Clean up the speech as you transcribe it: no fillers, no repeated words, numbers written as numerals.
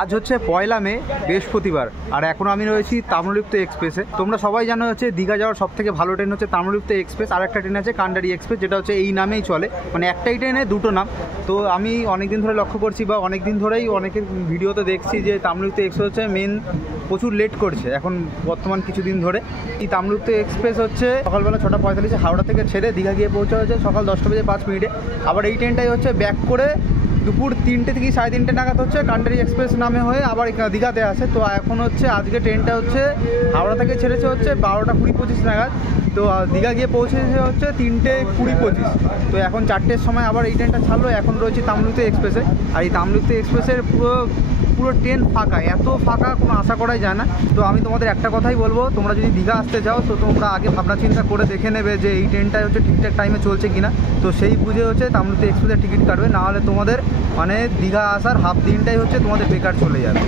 আজ হচ্ছে পয়লা মে, বৃহস্পতিবার। আর এখন আমি রয়েছি তাম্রলিপ্ত এক্সপ্রেসে। তোমরা সবাই জানো হচ্ছে দীঘা যাওয়ার সব থেকে ভালো ট্রেন হচ্ছে তাম্রলিপ্ত এক্সপ্রেস, আর একটা ট্রেন আছে কান্ডারি এক্সপ্রেস, যেটা হচ্ছে এই নামেই চলে, মানে একটাই ট্রেনে দুটো নাম। তো আমি অনেক দিন ধরে লক্ষ্য করছি বা অনেক দিন ধরেই অনেকের ভিডিওতে দেখছি যে তাম্রলিপ্ত এক্সপ্রেস হচ্ছে প্রচুর লেট করছে এখন বর্তমান কিছুদিন ধরে। এই তাম্রলিপ্ত এক্সপ্রেস হচ্ছে সকালবেলা 6:45 হাওড়া থেকে ছেড়ে দীঘা গিয়ে পৌঁছা হয়েছে সকাল 10:05। আবার এই ট্রেনটাই হচ্ছে ব্যাক করে দুপুর 3টে থেকে 3:30 নাগাদ হচ্ছে কান্ডারি এক্সপ্রেস নামে হয়ে আবার দীঘাতে আসে। তো এখন হচ্ছে আজকে ট্রেনটা হচ্ছে হাওড়া থেকে ছেড়েছে হচ্ছে 12:20-25 নাগাদ। তো দীঘা গিয়ে পৌঁছেছে হচ্ছে 3:20-25। তো এখন 4টের সময় আবার এই ট্রেনটা ছাড়লো। এখন রয়েছে তাম্রলিপ্ত এক্সপ্রেসে। আর এই তাম্রলিপ্ত এক্সপ্রেসের পুরো ট্রেন ফাঁকা, এত ফাঁকা কোনো আশা করাই যায় না। তো আমি তোমাদের একটা কথাই বলবো, তোমরা যদি দীঘা আসতে চাও তো তোমরা আগে ভাবনা চিন্তা করে দেখে নেবে যে এই ট্রেনটাই হচ্ছে ঠিকঠাক টাইমে চলছে কিনা। তো সেই বুঝে হচ্ছে তাম্রলিপ্ত এক্সপ্রেসের টিকিট কাটবে, নাহলে তোমাদের মানে দীঘা আসার হাফ দিনটাই হচ্ছে তোমাদের বেকার চলে যাবে।